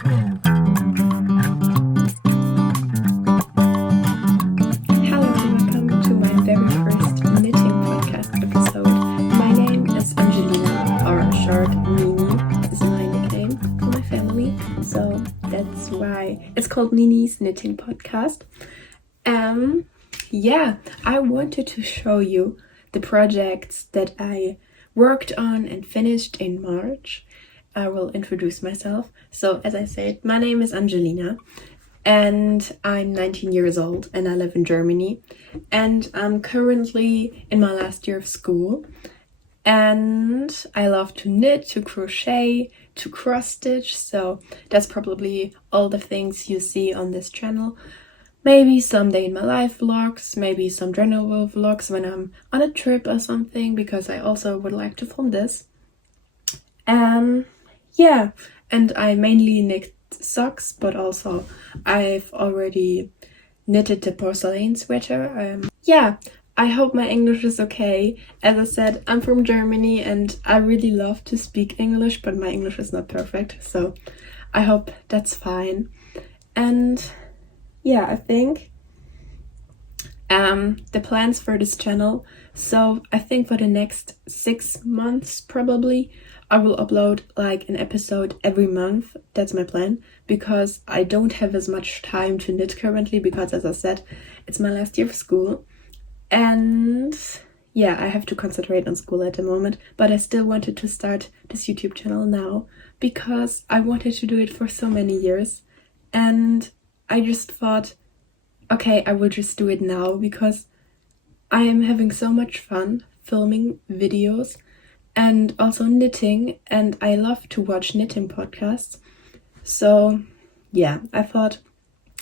Hello and welcome to my very first knitting podcast episode. My name is Angelina, or short Nini is my nickname for my family, so that's why it's called Nini's Knitting Podcast. I wanted to show you the projects that I worked on and finished in March. I will introduce myself. So as I said, my name is Angelina and I'm 19 years old and I live in Germany, and I'm currently in my last year of school, and I love to knit, to crochet, to cross stitch, so that's probably all the things you see on this channel. Maybe some day in my life vlogs, maybe some general vlogs when I'm on a trip or something, because I also would like to film this. And I mainly knit socks, but also I've already knitted the porcelain sweater. I hope my English is okay. As I said, I'm from Germany and I really love to speak English, but my English is not perfect, so I hope that's fine. And I think the plans for this channel, so I think for the next 6 months probably I will upload like an episode every month. That's my plan, because I don't have as much time to knit currently, because as I said, it's my last year of school and I have to concentrate on school at the moment. But I still wanted to start this YouTube channel now because I wanted to do it for so many years, and I just thought, okay, I will just do it now because I am having so much fun filming videos and also knitting, and I love to watch knitting podcasts. So I thought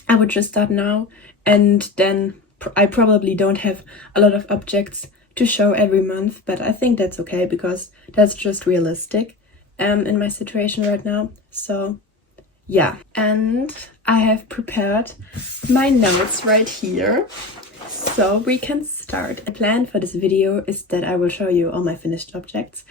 I would just start now, and then I probably don't have a lot of objects to show every month, but I think that's okay because that's just realistic in my situation right now. So and I have prepared my notes right here, so we can start. The plan for this video is that I will show you all my finished objects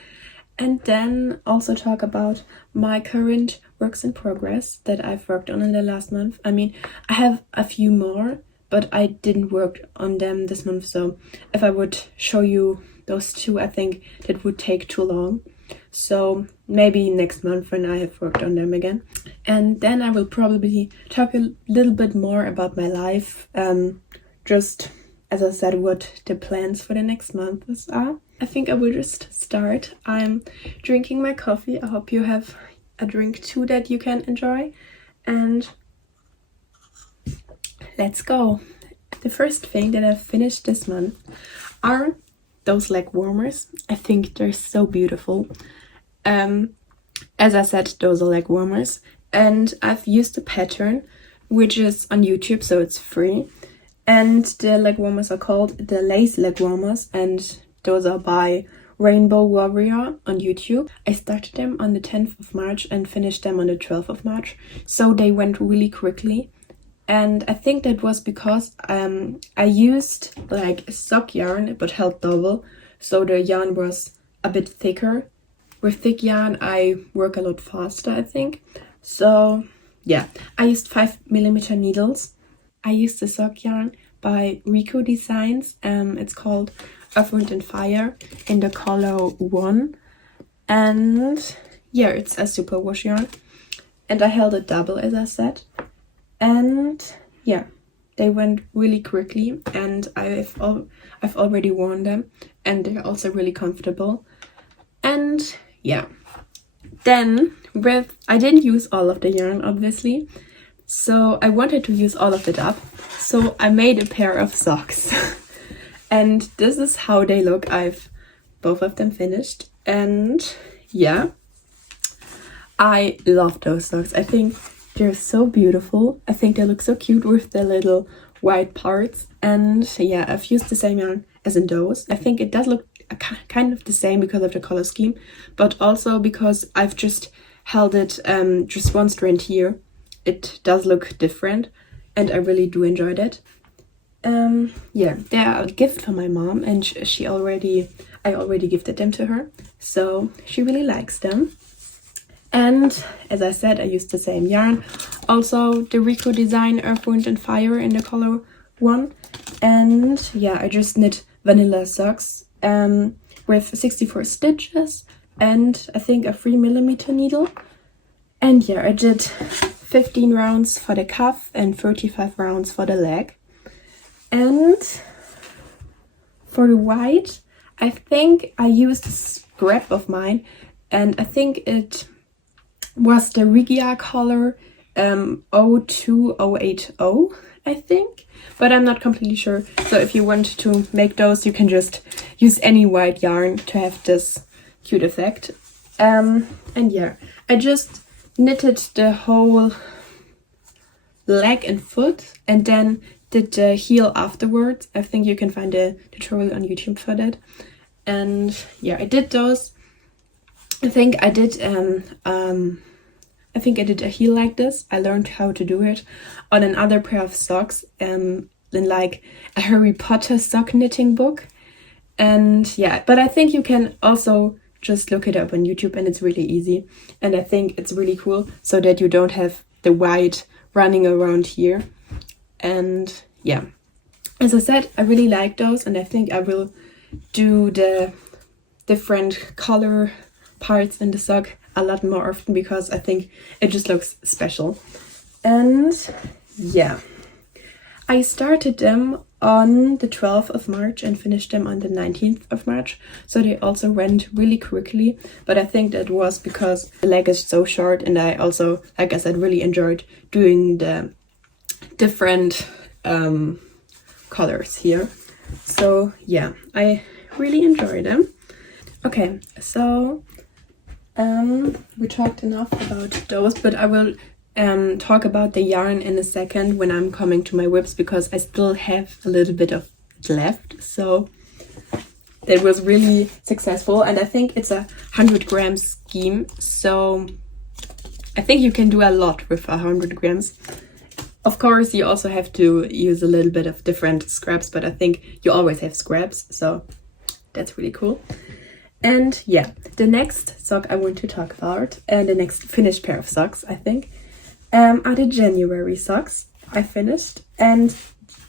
and then also talk about my current works in progress that I've worked on in the last month. I mean, I have a few more, but I didn't work on them this month, so if I would show you those two, I think that would take too long. So maybe next month when I have worked on them again. And then I will probably talk a little bit more about my life, just as I said, what the plans for the next months are. I think I will just start. I'm drinking my coffee. I hope you have a drink too that you can enjoy. And let's go. The first thing that I've finished this month are those leg warmers. I think they're so beautiful. As I said, those are leg warmers, and I've used a pattern which is on YouTube, so it's free, and the leg warmers are called the lace leg warmers, and those are by Rainbow Warrior on YouTube. I started them on the 10th of March and finished them on the 12th of March, so they went really quickly. And I think that was because I used like sock yarn but held double, so the yarn was a bit thicker. With thick yarn I work a lot faster, I think. So I used 5mm needles. I used the sock yarn by Rico Designs. It's called Earth, Wind and Fire in the color 1. And it's a super wash yarn. And I held it double, as I said. And they went really quickly, and I've already worn them, and they're also really comfortable. And then I didn't use all of the yarn, obviously, so I wanted to use all of it up, so I made a pair of socks. And this is how they look. I've both of them finished, and I love those socks. I think they're so beautiful. I think they look so cute with the little white parts. And I've used the same yarn as in those. I think it does look kind of the same because of the color scheme, but also because I've just held it just one strand here. It does look different, and I really do enjoy that. They're a gift from my mom, and I already gifted them to her, so she really likes them. And as I said, I used the same yarn. Also the Rico Design Earth, Wind and Fire in the color 1. And yeah, I just knit vanilla socks with 64 stitches and I think a 3mm needle. And yeah, I did 15 rounds for the cuff and 35 rounds for the leg. And for the white, I think I used a scrap of mine, and I think it was the Regia color 02080, I think, but I'm not completely sure. So if you want to make those, you can just use any white yarn to have this cute effect. And yeah, I just knitted the whole leg and foot and then did the heel afterwards. I think you can find a tutorial on YouTube for that. And yeah, I did those. I think I did a heel like this. I learned how to do it on another pair of socks in like a Harry Potter sock knitting book. And yeah, but I think you can also just look it up on YouTube and it's really easy. And I think it's really cool so that you don't have the white running around here. And yeah, as I said, I really like those and I think I will do the different color parts in the sock a lot more often because I think it just looks special. And yeah, I started them on the 12th of March and finished them on the 19th of March. So they also went really quickly, but I think that was because the leg is so short and I also, like I said, really enjoyed doing the different colors here. So yeah, I really enjoy them. Okay, so we talked enough about those, but I will talk about the yarn in a second when I'm coming to my whips because I still have a little bit of it left. So that was really successful and I think it's a 100 gram scheme. So I think you can do a lot with 100 grams. Of course, you also have to use a little bit of different scraps, but I think you always have scraps, so that's really cool. And yeah, the next sock I want to talk about, and the next finished pair of socks, I think, are the January socks I finished. And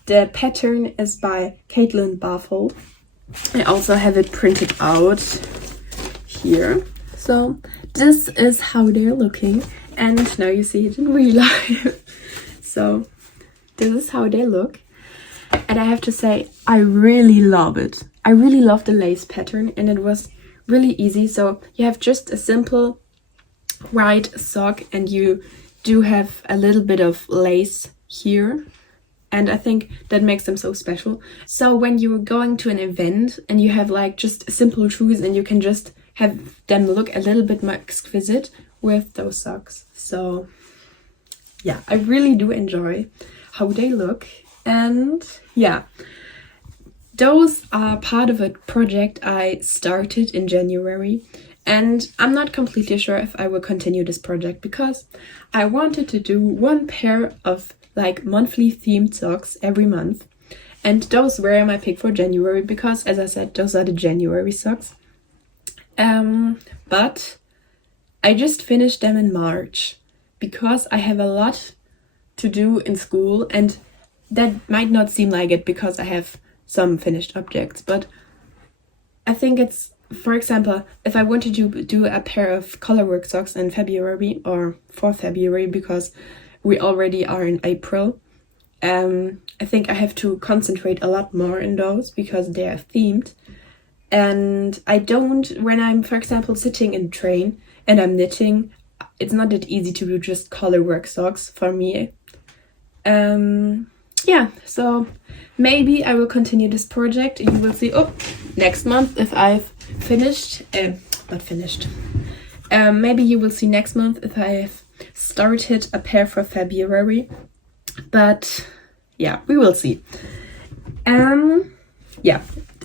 the pattern is by Caitlin Barfold. I also have it printed out here. So this is how they're looking. And now you see it in real life. So this is how they look. And I have to say, I really love it. I really love the lace pattern and it was really easy. So you have just a simple white sock and you do have a little bit of lace here. And I think that makes them so special. So when you're going to an event and you have like just simple shoes and you can just have them look a little bit more exquisite with those socks. So yeah, I really do enjoy how they look. And yeah, those are part of a project I started in January. And I'm not completely sure if I will continue this project because I wanted to do one pair of like monthly themed socks every month. And those were my pick for January because, as I said, those are the January socks. But I just finished them in March because I have a lot to do in school and that might not seem like it because I have some finished objects, but I think it's, for example, if I wanted to do a pair of colorwork socks in February or for February because we already are in April, I think I have to concentrate a lot more in those because they are themed. And I don't, when I'm, for example, sitting in a train and I'm knitting, it's not that easy to do just colorwork socks for me. Yeah, so maybe I will continue this project. You will see, next month if I've finished, not finished. Maybe you will see next month if I've started a pair for February. But yeah, we will see. Yeah,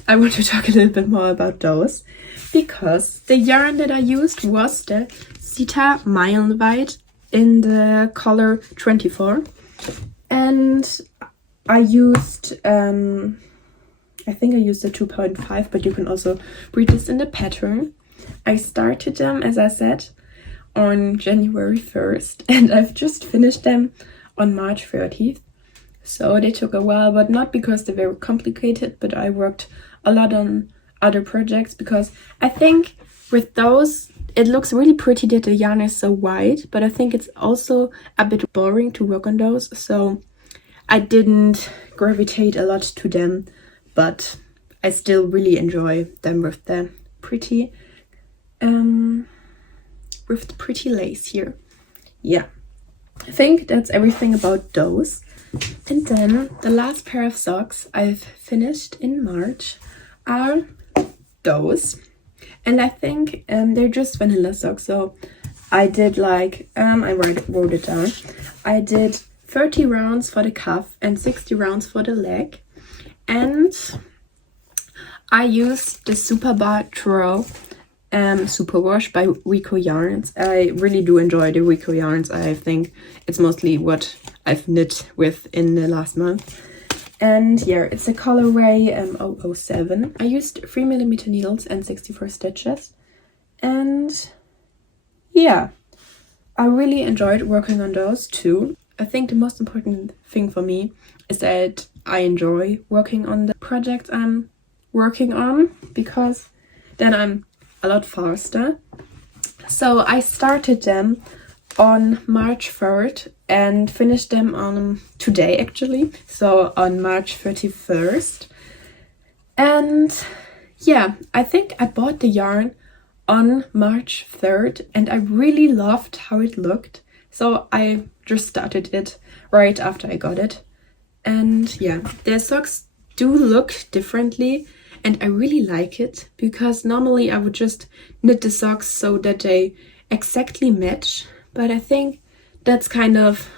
I want to talk a little bit more about those because the yarn that I used was the Sita Mile-White in the color 24. And I used, I think I used a 2.5, but you can also read this in the pattern. I started them, as I said, on January 1st and I've just finished them on March 30th. So they took a while, but not because they were complicated, but I worked a lot on other projects because I think with those it looks really pretty that the yarn is so wide, but I think it's also a bit boring to work on those, so I didn't gravitate a lot to them, but I still really enjoy them with the pretty lace here. Yeah, I think that's everything about those. And then the last pair of socks I've finished in March are those. And I think they're just vanilla socks. So I did like, I wrote it down. I did 30 rounds for the cuff and 60 rounds for the leg. And I used the Superbar Throw Superwash by Rico Yarns. I really do enjoy the Rico Yarns. I think it's mostly what I've knit with in the last month. And yeah, it's a colorway 007. I used 3mm needles and 64 stitches. And yeah, I really enjoyed working on those too. I think the most important thing for me is that I enjoy working on the projects I'm working on, because then I'm a lot faster. So I started them on March 3rd and finished them on today actually, so on March 31st. And yeah, I think I bought the yarn on March 3rd and I really loved how it looked, so I just started it right after I got it. And yeah, the socks do look differently and I really like it, because normally I would just knit the socks so that they exactly match, but I think that's kind of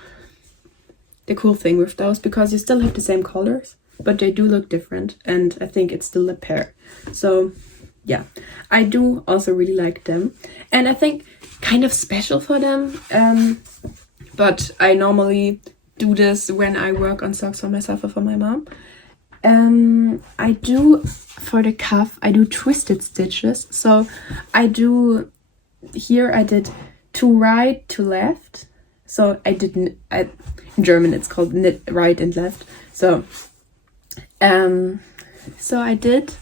the cool thing with those, because you still have the same colors but they do look different, and I think it's still a pair. So yeah, I do also really like them, and I think kind of special for them, but I normally do this when I work on socks for myself or for my mom. I do, for the cuff, I do twisted stitches. So I did 2 right to left. So in German it's called knit right and left. So I did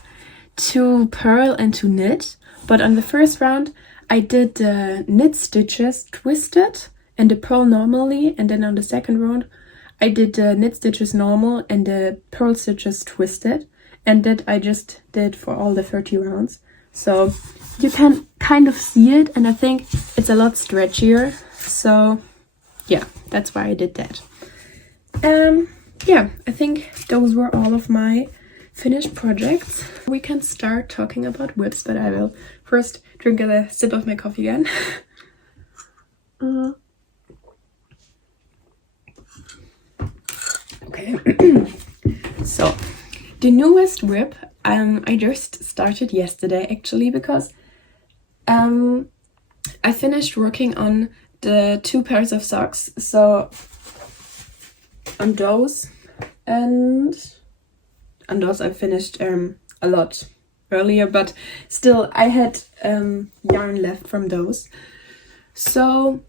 2 purl and 2 knit, but on the first round I did the knit stitches twisted and the purl normally, and then on the second round I did the knit stitches normal and the purl stitches twisted, and that I just did for all the 30 rounds. So you can kind of see it, and I think it's a lot stretchier. So yeah, that's why I did that. Yeah, I think those were all of my finished projects. We can start talking about whips, but I will first drink a sip of my coffee again. Okay. So the newest whip I just started yesterday actually, because I finished working on the 2 pairs of socks, so on those and on those I finished a lot earlier, but still I had yarn left from those, so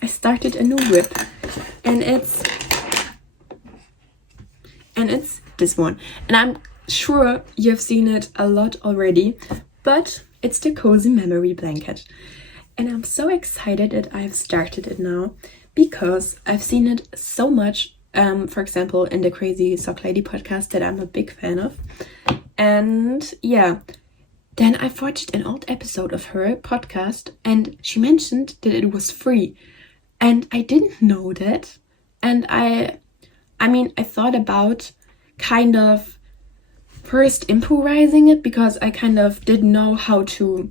I started a new whip, and it's this one, and I'm sure you've seen it a lot already, but it's the Cozy Memory Blanket, and I'm so excited that I've started it now, because I've seen it so much, for example in the Crazy Sock Lady podcast that I'm a big fan of. And yeah, then I watched an old episode of her podcast and she mentioned that it was free, and I didn't know that. And I thought about kind of first improvising it, because I kind of didn't know how to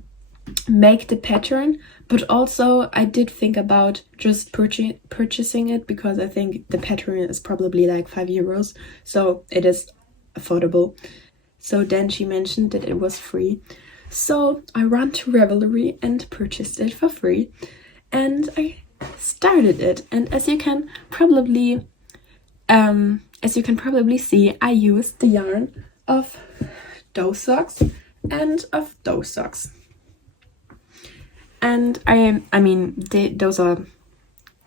make the pattern, but also I did think about just purchasing it, because I think the pattern is probably like €5, so it is affordable. So then she mentioned that it was free, so I ran to Ravelry and purchased it for free, and I started it. And as you can probably see, I used the yarn of those socks and of those socks. And I mean, those are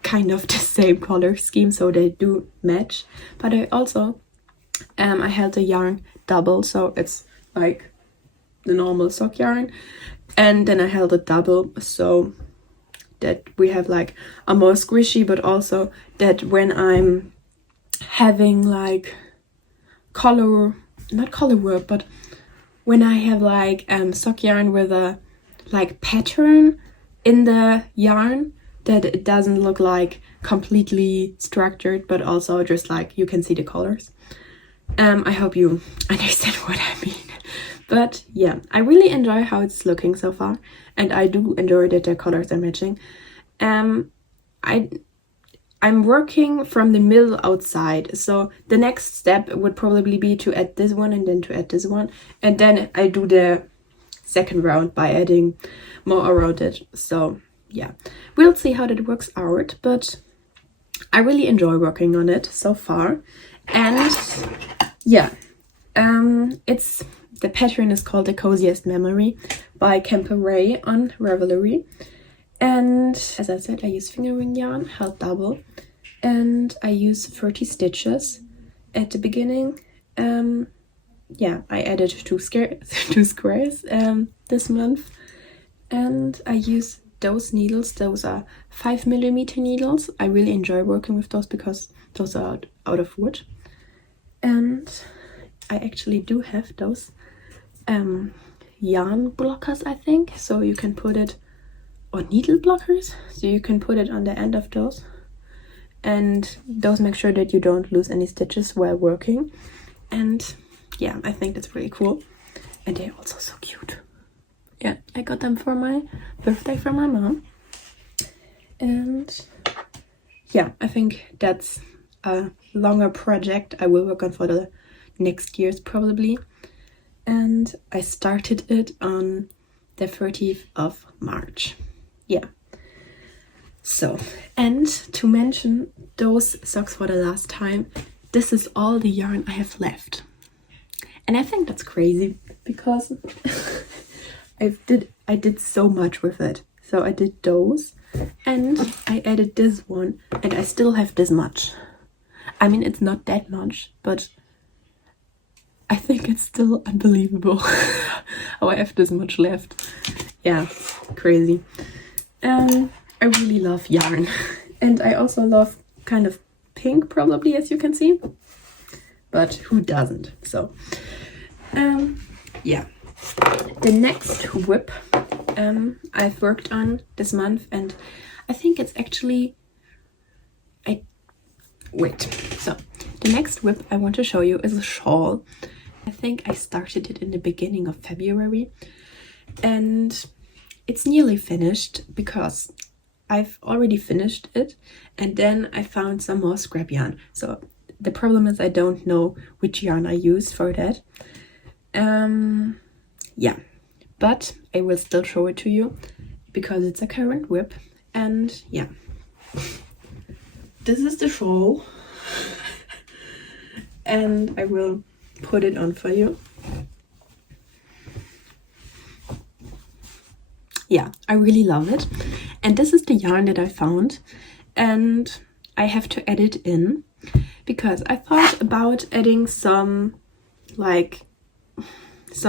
kind of the same color scheme, so they do match. But I also I held the yarn double, so it's like the normal sock yarn, and then I held it double so that we have like a more squishy, but also that when I'm having like not color work, but when I have like sock yarn with a like pattern in the yarn, that it doesn't look like completely structured, but also just like you can see the colors. I hope you understand what I mean. But yeah, I really enjoy how it's looking so far, and I do enjoy that the colors are matching. I'm working from the middle outside, so the next step would probably be to add this one and then to add this one, and then I do the second round by adding more around it. So yeah, we'll see how that works out, but I really enjoy working on it so far. And yeah, it's the pattern is called The Coziest Memory by Camper Ray on Ravelry. And as I said, I use fingering yarn held double, and I use 30 stitches at the beginning. Yeah, I added two squares this month, and I use those needles. Those are 5mm needles. I really enjoy working with those because those are out of wood, and I actually do have those yarn blockers, I think, so you can put it, or needle blockers, so you can put it on the end of those, and those make sure that you don't lose any stitches while working. And yeah, I think that's really cool, and they're also so cute. Yeah, I got them for my birthday from my mom, and yeah, I think that's a longer project I will work on for the next years probably. And I started it on the 30th of March. Yeah. So, and to mention those socks for the last time, this is all the yarn I have left. And I think that's crazy because I did so much with it. So I did those, and I added this one, and I still have this much. I mean, it's not that much, but I think it's still unbelievable how I have this much left. Yeah, crazy. I really love yarn, and I also love kind of pink, probably, as you can see, but who doesn't? So yeah, the next whip I've worked on this month, and I think it's actually so the next whip I want to show you is a shawl. I think I started it in the beginning of February, and it's nearly finished because I've already finished it, and then I found some more scrap yarn. So the problem is I don't know which yarn I use for that. Yeah, but I will still show it to you because it's a current whip. And yeah, this is the shawl, and I will put it on for you. Yeah, I really love it. And this is the yarn that I found, and I have to add it in because I thought about adding some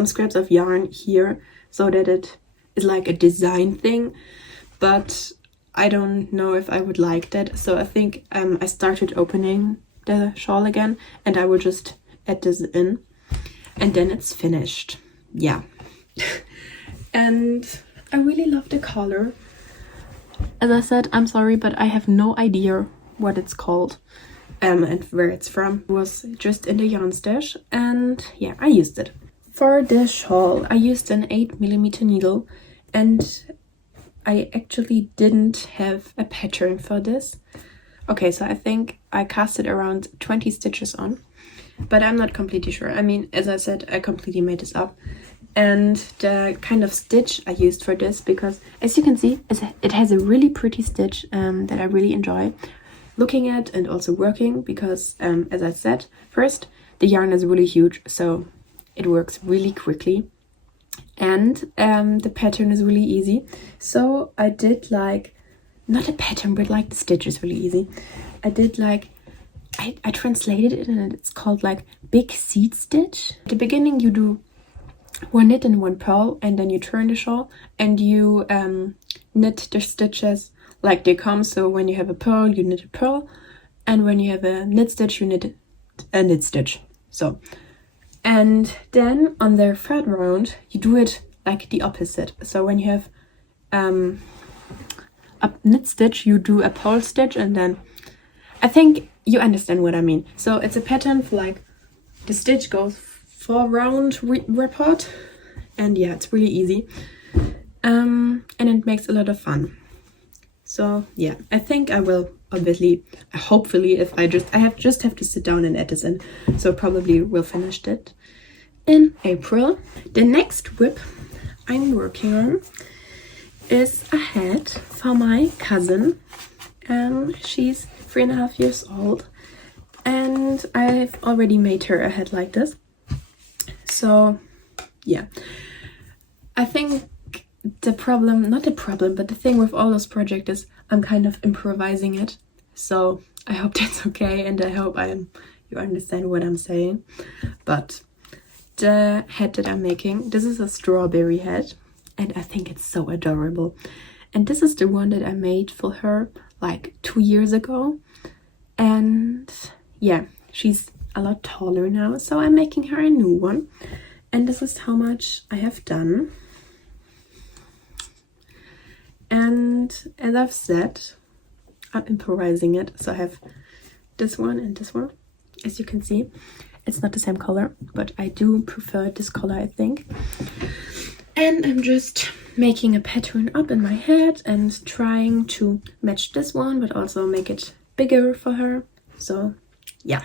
scraps of yarn here so that it is like a design thing, but I don't know if I would like that. So I think I started opening the shawl again, and I will just add this in, and then it's finished. Yeah. And I really love the color. As I said, I'm sorry, but I have no idea what it's called and where it's from. It was just in the yarn stash, and yeah, I used it. For the shawl, I used an 8mm needle, and I actually didn't have a pattern for this. Okay, so I think I casted around 20 stitches on, but I'm not completely sure. I mean, as I said, I completely made this up. And the kind of stitch I used for this, because as you can see, it has a really pretty stitch that I really enjoy looking at and also working, because as I said, first, the yarn is really huge, so it works really quickly. And the pattern is really easy. So I did like, not a pattern, but like the stitch is really easy. I did like, I translated it and it's called like big seed stitch. At the beginning you do one knit and one purl, and then you turn the shawl and you knit the stitches like they come. So when you have a purl, you knit a purl, and when you have a knit stitch, you knit a knit stitch. So, and then on the third round you do it like the opposite. So when you have a knit stitch, you do a purl stitch, and then I think you understand what I mean. So it's a pattern for like the stitch goes 4 round report, and yeah, it's really easy, and it makes a lot of fun. So yeah, I think I will obviously, hopefully, if I just have to sit down and edit in, so probably will finish it in April. The next whip I'm working on is a hat for my cousin. She's 3.5 years old, and I've already made her a hat like this. So yeah, I think the thing with all those projects is I'm kind of improvising it. So I hope that's okay, and I hope you understand what I'm saying. But the hat that I'm making, this is a strawberry hat, and I think it's so adorable. And this is the one that I made for her like 2 years ago. And yeah, she's a lot taller now, so I'm making her a new one. And this is how much I have done. And as I've said, I'm improvising it. So I have this one and this one. As you can see, it's not the same color, but I do prefer this color, I think. And I'm just making a pattern up in my head and trying to match this one, but also make it bigger for her. So yeah,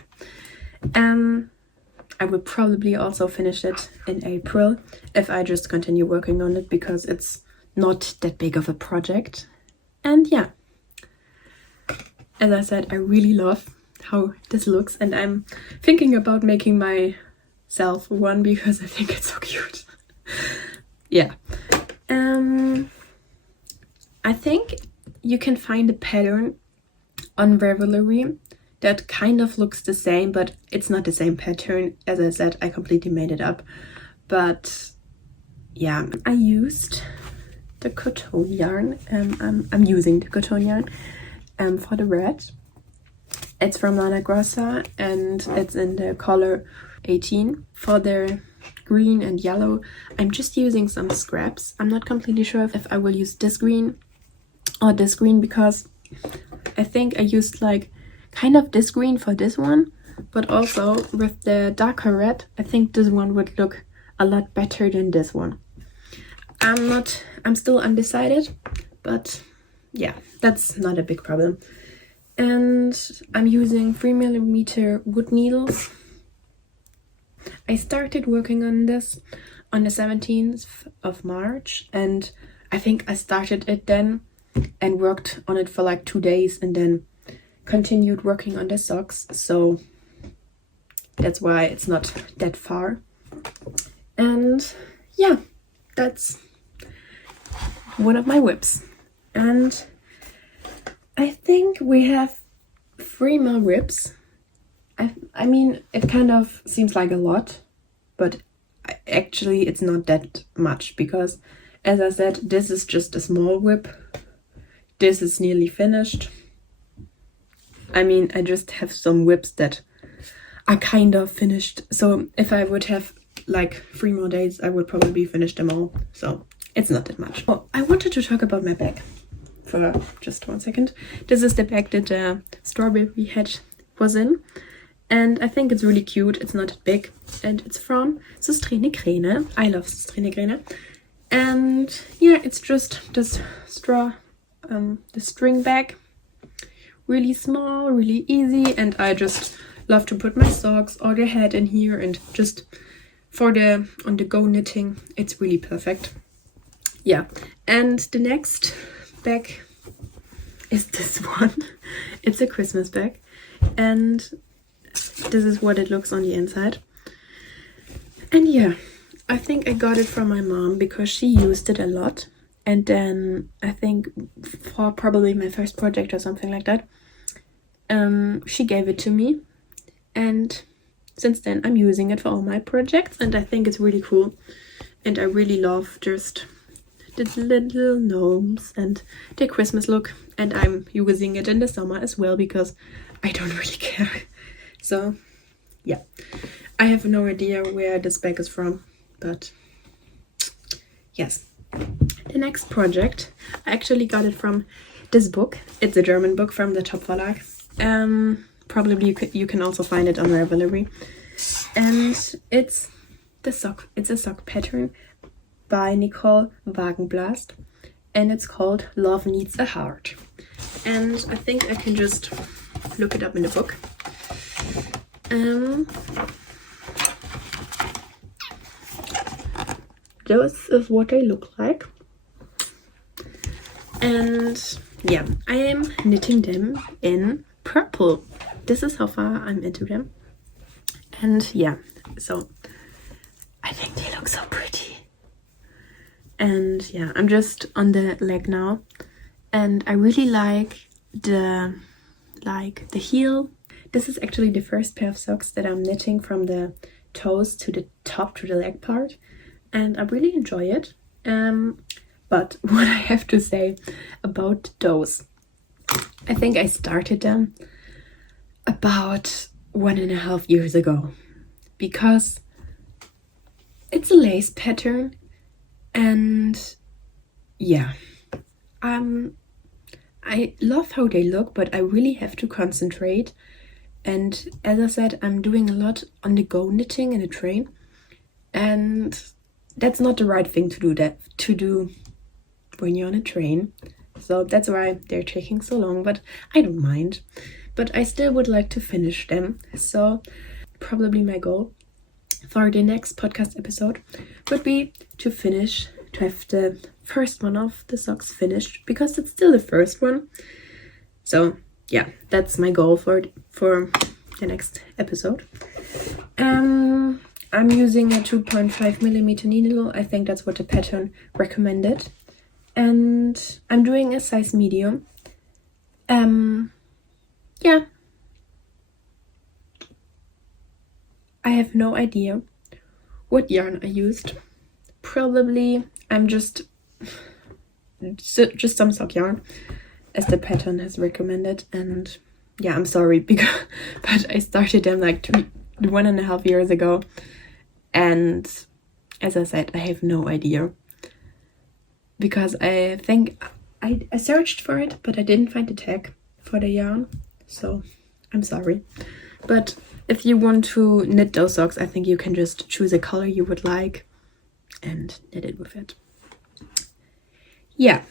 I will probably also finish it in April if I just continue working on it, because it's not that big of a project. And yeah, as I said, I really love how this looks, and I'm thinking about making myself one because I think it's so cute. Yeah, I think you can find a pattern on Ravelry that kind of looks the same, but it's not the same pattern. As I said, I completely made it up. But yeah, I used the coton yarn. I'm using the coton yarn for the red. It's from Lana Grossa, and it's in the color 18. For the green and yellow, I'm just using some scraps. I'm not completely sure if I will use this green or this green, because I think I used like kind of this green for this one, but also with the darker red, I think this one would look a lot better than this one. I'm still undecided, but yeah, that's not a big problem. And I'm using 3mm wood needles. I started working on this on the 17th of March, and I think I started it then and worked on it for like 2 days, and then continued working on the socks. So that's why it's not that far. And yeah, that's one of my whips. And I think we have 3 more whips. I mean, it kind of seems like a lot, but actually it's not that much, because as I said, this is just a small whip. This is nearly finished. I mean, I just have some whips that are kind of finished. So if I would have like 3 more days, I would probably finish them all. So it's not that much. Oh, I wanted to talk about my bag for just 1 second. This is the bag that the strawberry hat was in. And I think it's really cute. It's not that big. And it's from Sustrene Grene. I love Sustrene Grene. And yeah, it's just this the string bag. Really small, really easy. And I just love to put my socks or the hat in here, and just for the on-the-go knitting, it's really perfect. Yeah, and the next bag is this one. It's a Christmas bag, and this is what it looks on the inside. And yeah, I think I got it from my mom because she used it a lot. And then I think for probably my first project or something like that, she gave it to me. And since then I'm using it for all my projects, and I think it's really cool. And I really love just the little gnomes and the Christmas look. And I'm using it in the summer as well because I don't really care. So yeah, I have no idea where this bag is from, but yes. The next project, I actually got it from this book. It's a German book from the Top Verlag. Probably you can also find it on Ravelry. And it's a sock pattern by Nicole Wagenblast, and it's called Love Needs a Heart. And I think I can just look it up in the book. This is what they look like. And yeah, I am knitting them in purple. This is how far I'm into them. And yeah, so I think they look so pretty. And yeah, I'm just on the leg now, and I really like the heel. This is actually the first pair of socks that I'm knitting from the toes to the top, to the leg part, and I really enjoy it. But what I have to say about those, I think I started them about 1.5 years ago, because it's a lace pattern, and yeah, I love how they look, but I really have to concentrate. And as I said, I'm doing a lot on the go knitting in the train, and that's not the right thing to do when you're on a train. So that's why they're taking so long, but I don't mind. But I still would like to finish them. So probably my goal for the next podcast episode would be to have the first one of the socks finished, because it's still the first one. So yeah, that's my goal for the next episode. I'm using a 2.5mm needle. I think that's what the pattern recommended. And I'm doing a size medium. Yeah. I have no idea what yarn I used. Probably I'm just some sock yarn, as the pattern has recommended. And yeah, I'm sorry, but I started them like 1.5 years ago, and as I said, I have no idea, because I think I searched for it, but I didn't find the tag for the yarn, so I'm sorry. But if you want to knit those socks, I think you can just choose a color you would like and knit it with it. Yeah.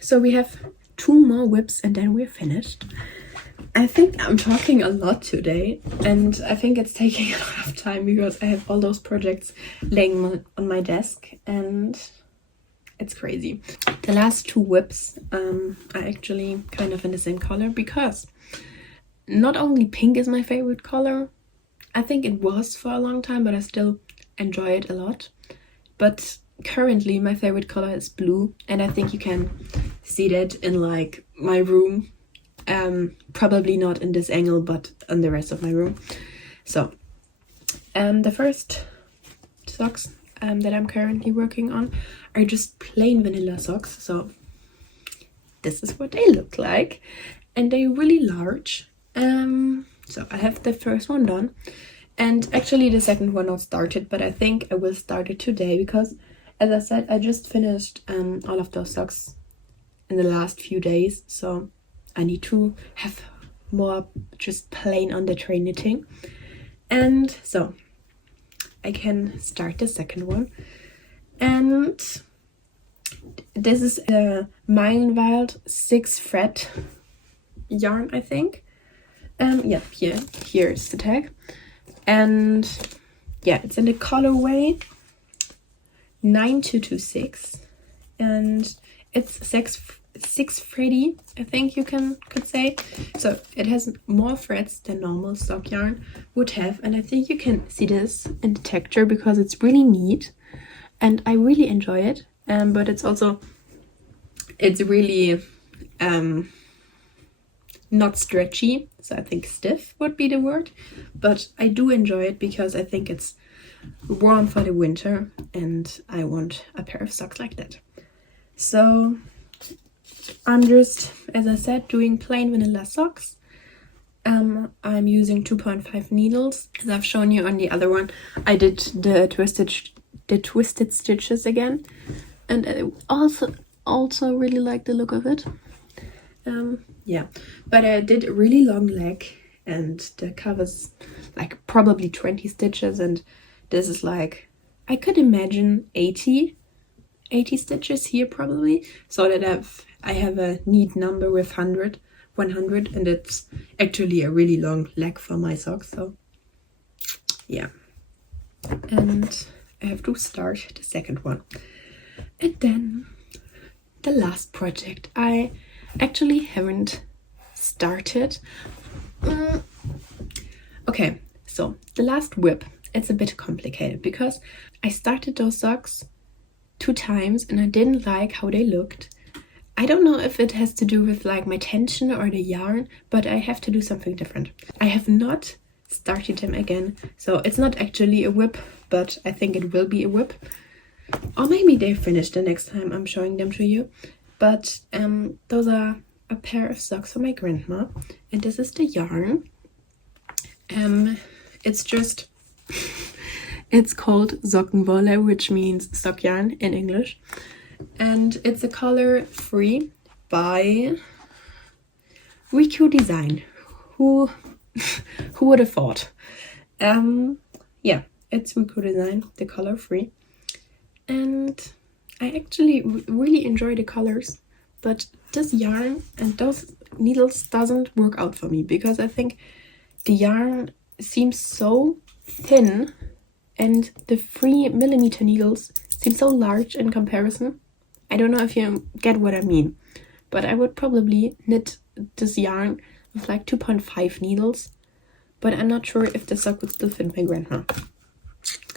So we have 2 more whips and then we're finished. I think I'm talking a lot today, and I think it's taking a lot of time because I have all those projects laying on my desk, and it's crazy. The last 2 whips are actually kind of in the same color, because not only pink is my favorite color, I think it was for a long time, but I still enjoy it a lot. But currently my favorite color is blue, and I think you can see that in like my room. Probably not in this angle, but on the rest of my room. So the first socks that I'm currently working on are just plain vanilla socks. So this is what they look like, and they're really large. So I have the first one done, and actually the second one not started, but I think I will start it today, because as I said, I just finished all of those socks in the last few days, so I need to have more just plain on the tray knitting. And so I can start the second one. And this is a Meilenwald 6 thread yarn, I think. Yeah, here's the tag. And yeah, it's in the colorway 9226, and it's 6 thready, I think you could say. So it has more threads than normal stock yarn would have, and I think you can see this in the texture because it's really neat and I really enjoy it. But it's really not stretchy, so I think stiff would be the word, but I do enjoy it because I think it's warm for the winter and I want a pair of socks like that. So I'm just, as I said, doing plain vanilla socks. I'm using 2.5 needles. As I've shown you on the other one, I did the twisted stitches again, and I also really like the look of it. Yeah, but I did a really long leg, and the cover's like probably 20 stitches, and this is like, I could imagine 80 stitches here probably, so that I have a neat number with 100, and it's actually a really long leg for my socks. So yeah, and I have to start the second one. And then the last project I actually haven't started. Okay, so the last whip, it's a bit complicated because I started those socks 2 times and I didn't like how they looked. I don't know if it has to do with like my tension or the yarn, but I have to do something different. I have not started them again, so it's not actually a whip, but I think it will be a whip. Or maybe they're finished the next time I'm showing them to you. But those are a pair of socks for my grandma, and this is the yarn. It's just it's called Sockenwolle, which means sock yarn in English, and it's a color free by Rico Design. Who would have thought? Yeah, it's Rico Design, the color free, and I actually really enjoy the colors, but this yarn and those needles doesn't work out for me because I think the yarn seems so thin and the 3mm needles seem so large in comparison. I don't know if you get what I mean, but I would probably knit this yarn with like 2.5 needles, but I'm not sure if the sock would still fit my grandma.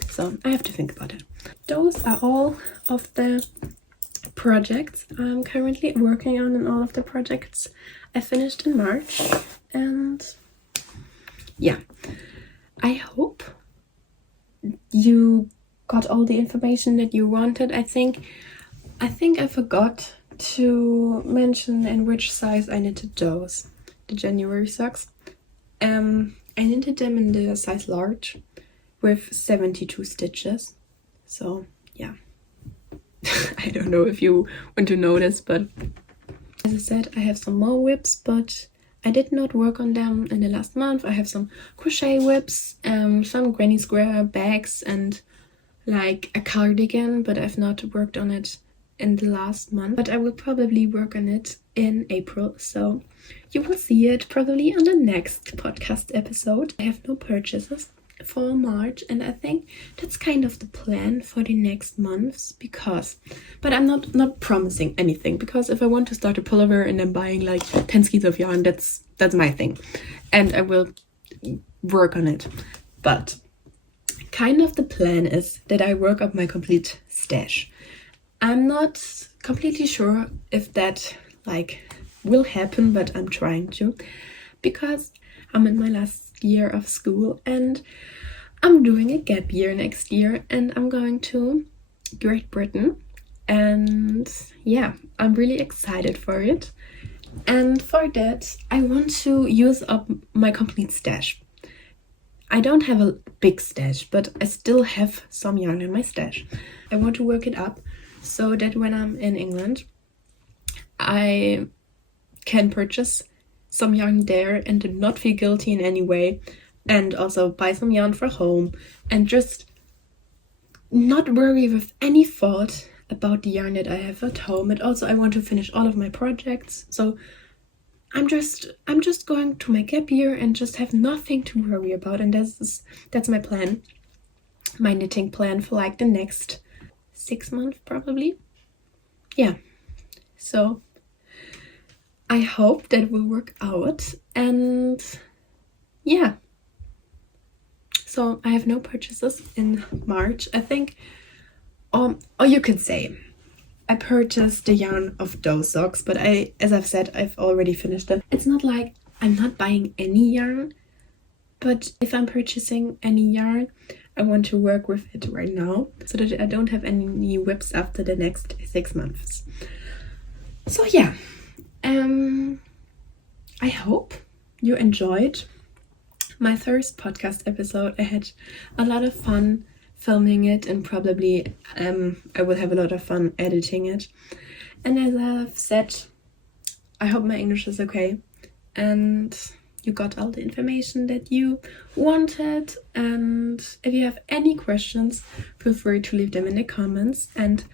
So I have to think about it. Those are all of the projects I'm currently working on, and all of the projects I finished in March. And yeah, I hope you got all the information that you wanted. I think I forgot to mention in which size I knitted those, the January socks. I knitted them in the size large with 72 stitches. So yeah, I don't know if you want to know this, but as I said, I have some more whips, but I did not work on them in the last month. I have some crochet whips, some granny square bags, and like a cardigan, but I've not worked on it in the last month. But I will probably work on it in April, so you will see it probably on the next podcast episode. I have no purchases for March, and I think that's kind of the plan for the next months, but I'm not promising anything, because if I want to start a pullover and then buying like 10 skeins of yarn, that's my thing, and I will work on it. But kind of the plan is that I work up my complete stash. I'm not completely sure if that like will happen, but I'm trying to, because I'm in my last year of school and I'm doing a gap year next year, and I'm going to Great Britain, and yeah, I'm really excited for it. And for that I want to use up my complete stash. I don't have a big stash, but I still have some yarn in my stash. I want to work it up so that when I'm in England I can purchase some yarn there and do not feel guilty in any way, and also buy some yarn for home and just not worry with any thought about the yarn that I have at home. And also I want to finish all of my projects, so I'm just going to my gap year and just have nothing to worry about. And that's my plan, my knitting plan for like the next 6 months probably. Yeah, so I hope that will work out. And yeah, so I have no purchases in March, I think. Or you could say I purchased the yarn of those socks, but as I've said, I've already finished them. It's not like I'm not buying any yarn, but if I'm purchasing any yarn, I want to work with it right now so that I don't have any whips after the next 6 months. So yeah, I hope you enjoyed my first podcast episode. I had a lot of fun filming it, and probably I will have a lot of fun editing it. And as I've said, I hope my English is okay and you got all the information that you wanted. And if you have any questions, feel free to leave them in the comments. And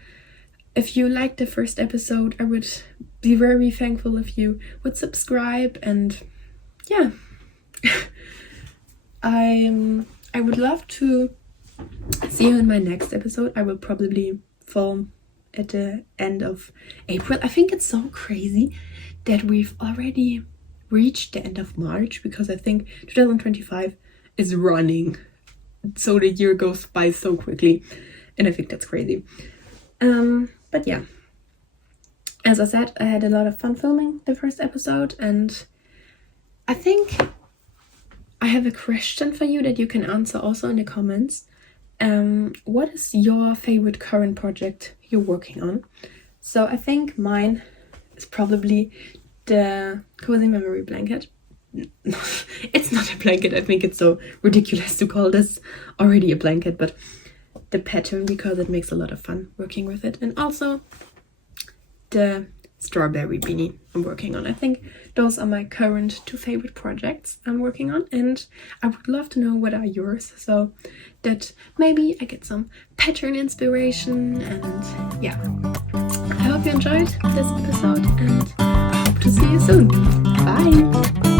if you liked the first episode, I would be very thankful if you would subscribe. And yeah, I would love to see you in my next episode. I will probably film at the end of April. I think it's so crazy that we've already reached the end of March, because I think 2025 is running. So the year goes by so quickly, and I think that's crazy. But yeah, as I said, I had a lot of fun filming the first episode, and I think I have a question for you that you can answer also in the comments. What is your favorite current project you're working on? So I think mine is probably the cozy memory blanket. It's not a blanket. I think it's so ridiculous to call this already a blanket, but the pattern, because it makes a lot of fun working with it. And also the strawberry beanie I'm working on. I think those are my current 2 favorite projects I'm working on, and I would love to know what are yours, so that maybe I get some pattern inspiration. And yeah, I hope you enjoyed this episode, and I hope to see you soon. Bye!